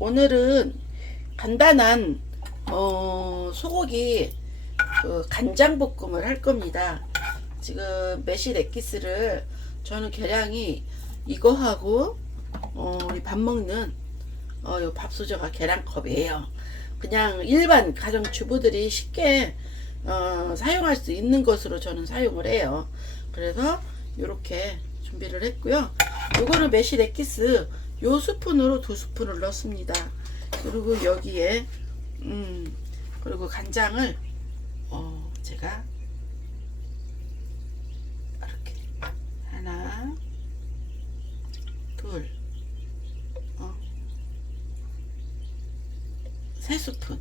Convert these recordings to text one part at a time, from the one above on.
오늘은 간단한 소고기 간장볶음을 할 겁니다. 지금 매실 엑기스를 저는 계량이 이거하고 우리 밥 먹는 요 밥소저가 계량컵이에요. 그냥 일반 가정주부들이 쉽게 사용할 수 있는 것으로 저는 사용을 해요. 그래서 이렇게 준비를 했고요. 요거는 매실 엑기스 요 스푼으로 2스푼을 넣습니다. 그리고 여기에 그리고 간장을 제가 이렇게 하나 둘 3스푼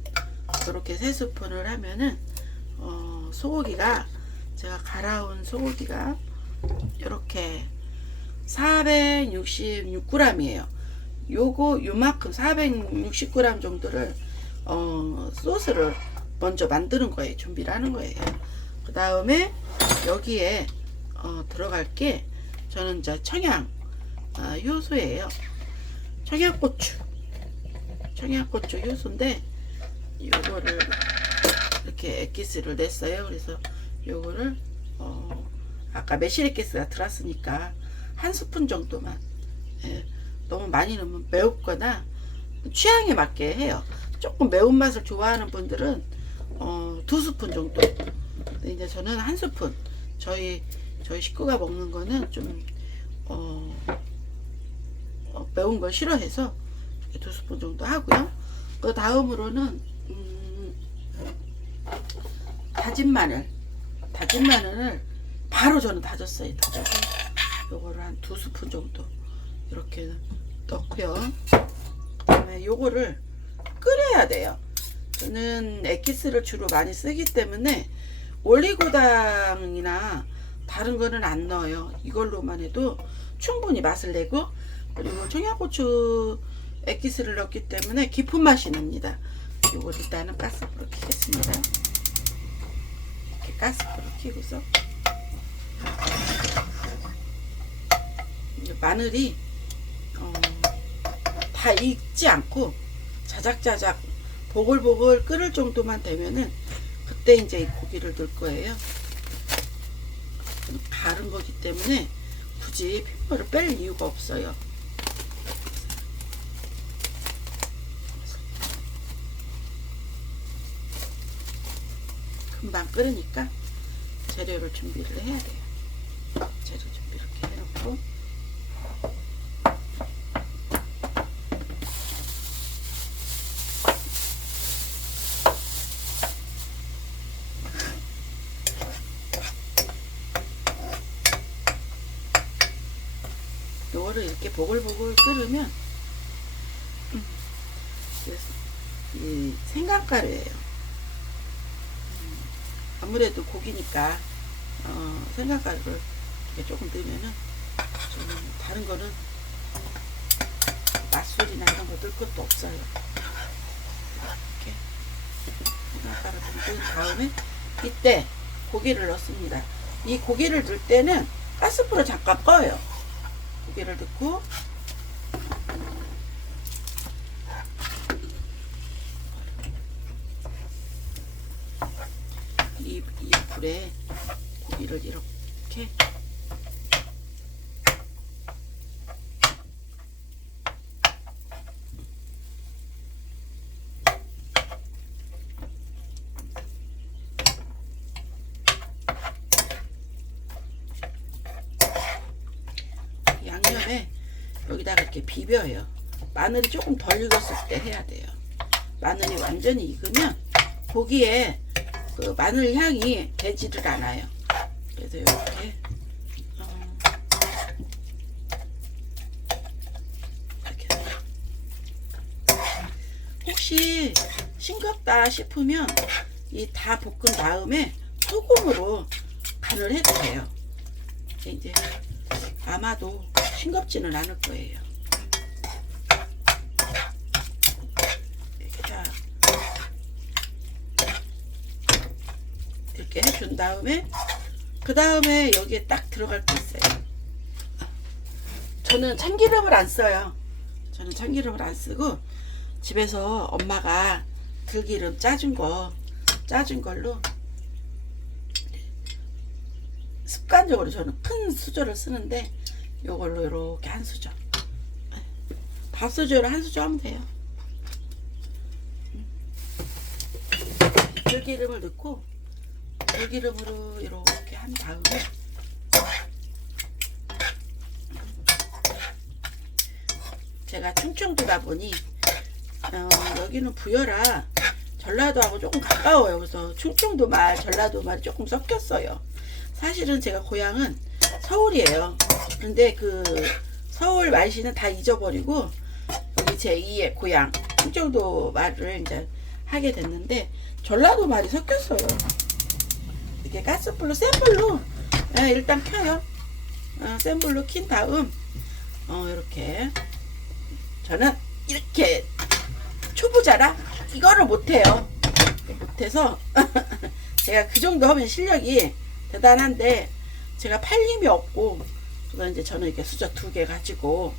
이렇게 3스푼을 하면은 소고기가 제가 갈아온 소고기가 이렇게 466g이에요. 요거 요만큼 460g 정도를 소스를 먼저 만드는 거예요. 준비를 하는 거예요. 그 다음에 여기에 들어갈 게 저는 이제 청양 효소예요. 청양고추 효소인데 요거를 이렇게 엑기스를 냈어요. 그래서 요거를 아까 매실 엑기스가 들었으니까 1스푼 정도만, 너무 많이 넣으면 매웠거나 취향에 맞게 해요. 조금 매운맛을 좋아하는 분들은 2스푼 정도. 근데 이제 저는 1스푼, 저희 식구가 먹는 거는 좀 매운 걸 싫어해서 2스푼 정도 하고요. 그 다음으로는 다진 마늘을 바로 저는 다졌어요. 다져서 요거를 한 2스푼 정도 이렇게 넣고요. 그 다음에 요거를 끓여야 돼요. 저는 엑기스를 주로 많이 쓰기 때문에 올리고당이나 다른 거는 안 넣어요. 이걸로만 해도 충분히 맛을 내고, 그리고 청양고추 엑기스를 넣기 때문에 깊은 맛이 납니다. 요거 일단은 가스불을 켜겠습니다. 이렇게 가스불을 켜고서 마늘이 다 익지 않고 자작자작 보글보글 끓을 정도만 되면은 그때 이제 이 고기를 넣을 거예요. 다른 거기 때문에 굳이 핏물을 뺄 이유가 없어요. 금방 끓으니까 재료를 준비를 해야 돼요. 재료 준비 이렇게 해놓고, 요거를 이렇게 보글보글 끓으면 이 생강가루예요. 아무래도 고기니까 생강가루를 이렇게 조금 넣으면은 좀 다른 거는 맛술이나 이런 거 넣을 것도 없어요. 이렇게 생강가루 좀 넣은 다음에 이때 고기를 넣습니다. 이 고기를 넣을 때는 가스불을 잠깐 꺼요. 고기를 넣고 이 불에 고기를 이렇게 양념에 여기다가 이렇게 비벼요. 마늘이 조금 덜 익었을 때 해야 돼요. 마늘이 완전히 익으면 고기에 그 마늘 향이 배지를 않아요. 그래서 이렇게 혹시 싱겁다 싶으면 이 다 볶은 다음에 소금으로 간을 해도 돼요. 이제 아마도 싱겁지는 않을 거예요. 이렇게 다 이렇게 해준 다음에 그 다음에 여기에 딱 들어갈 게 있어요. 저는 참기름을 안 써요. 저는 참기름을 안 쓰고 집에서 엄마가 들기름 짜준 걸로 습관적으로 저는 큰 수저를 쓰는데 요걸로 이렇게 한 수저, 밥수저로 한 수저 하면 돼요. 들기름을 넣고 들기름으로 이렇게 한 다음에 제가 충청도다 보니 여기는 부여라 전라도하고 조금 가까워요. 그래서 충청도 말, 전라도 말이 조금 섞였어요. 사실은 제가 고향은 서울이에요. 그런데 그 서울 말씨는 다 잊어버리고 여기 제 2의 고향 충청도 말을 이제 하게 됐는데 전라도 말이 섞였어요. 이렇게 가스불로 센 불로 일단 켜요. 센 불로 킨 다음 이렇게 저는 이렇게 초보자라 이거를 못해요. 못해서 제가 그 정도 하면 실력이 대단한데 제가 팔 힘이 없고 그래서 이제 저는 이렇게 수저 2개 가지고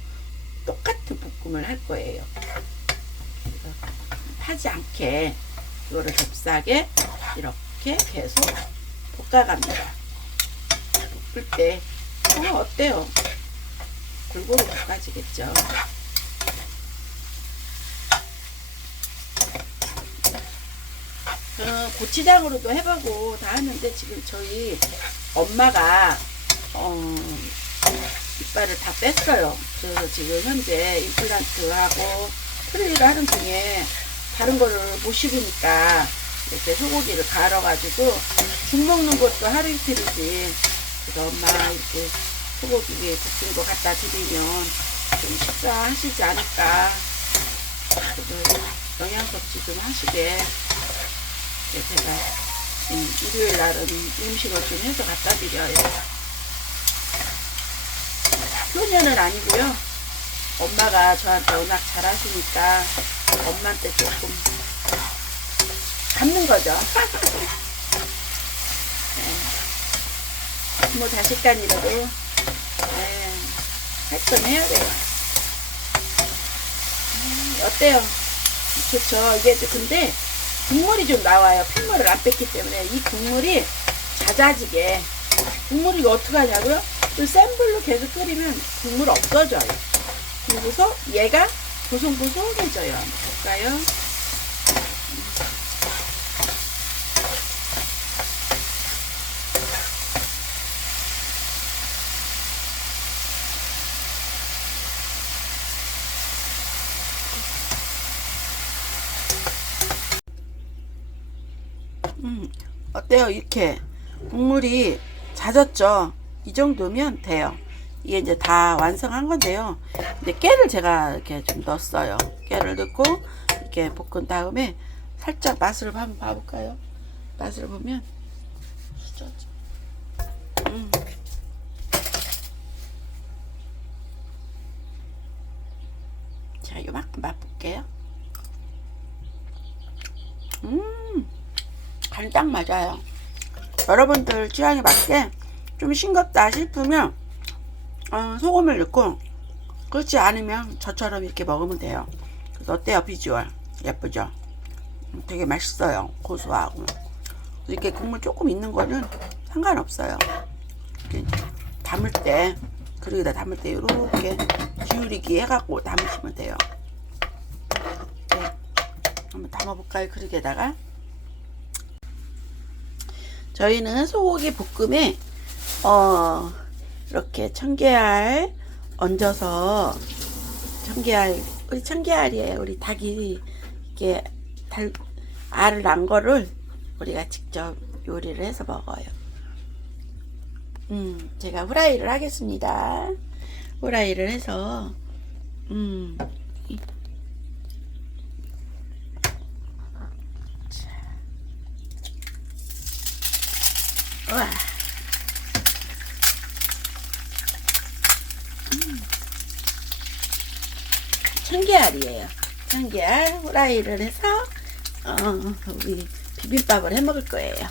똑같은 볶음을 할 거예요. 타지 않게 이거를 좁싸게 이렇게 계속 볶아갑니다. 볶을 때 어때요? 골고루 볶아지겠죠. 고추장으로도 해보고 다 하는데 지금 저희 엄마가 이빨을 다 뺐어요. 그래서 지금 현재 임플란트하고 프리를 하는 중에 다른 거를 못 씹으니까 이렇게 소고기를 갈아가지고 죽 먹는 것도 하루 이틀이지. 그래서 엄마 이렇게 소고기 볶은 거 갖다 드리면 좀 식사하시지 않을까. 그래서 영양섭취 좀 하시게 제가 일요일 날은 음식을 좀 해서 갖다 드려요. 효녀는 아니고요. 엄마가 저한테 워낙 잘하시니까 엄마한테 조금 갚는 거죠. 뭐 자식간이라도 할 건 해야 돼요. 어때요? 좋죠. 이게 근데 국물이 좀 나와요. 핏물을 안 뺐기 때문에 이 국물이 잦아지게. 국물이 이거 어떻게 하냐고요? 또 센 불로 계속 끓이면 국물 없어져요. 그리고서 얘가 보송보송해져요. 한번 볼까요? 어때요? 이렇게 국물이 잦았죠? 이 정도면 돼요. 이게 이제 다 완성한 건데요. 이제 깨를 제가 이렇게 좀 넣었어요. 깨를 넣고 이렇게 볶은 다음에 살짝 맛을 한번 봐볼까요? 맛을 보면 수저죠. 자, 요만큼 맛볼게요. 간이 딱 맞아요. 여러분들 취향에 맞게 좀 싱겁다 싶으면 소금을 넣고 그렇지 않으면 저처럼 이렇게 먹으면 돼요. 그래서 어때요? 비주얼 예쁘죠? 되게 맛있어요. 고소하고 이렇게 국물 조금 있는 거는 상관없어요. 이렇게 담을 때 그릇에다 담을 때 이렇게 기울이기 해갖고 담으시면 돼요. 네. 한번 담아볼까요? 그릇에다가 저희는 소고기 볶음에 이렇게 청계알 얹어서 우리 청계알이에요. 우리 닭이 이렇게 알을 난 거를 우리가 직접 요리를 해서 먹어요. 제가 후라이를 하겠습니다. 후라이를 해서 와. 청계알이에요. 청계알 후라이를 해서 우리 비빔밥을 해 먹을 거예요.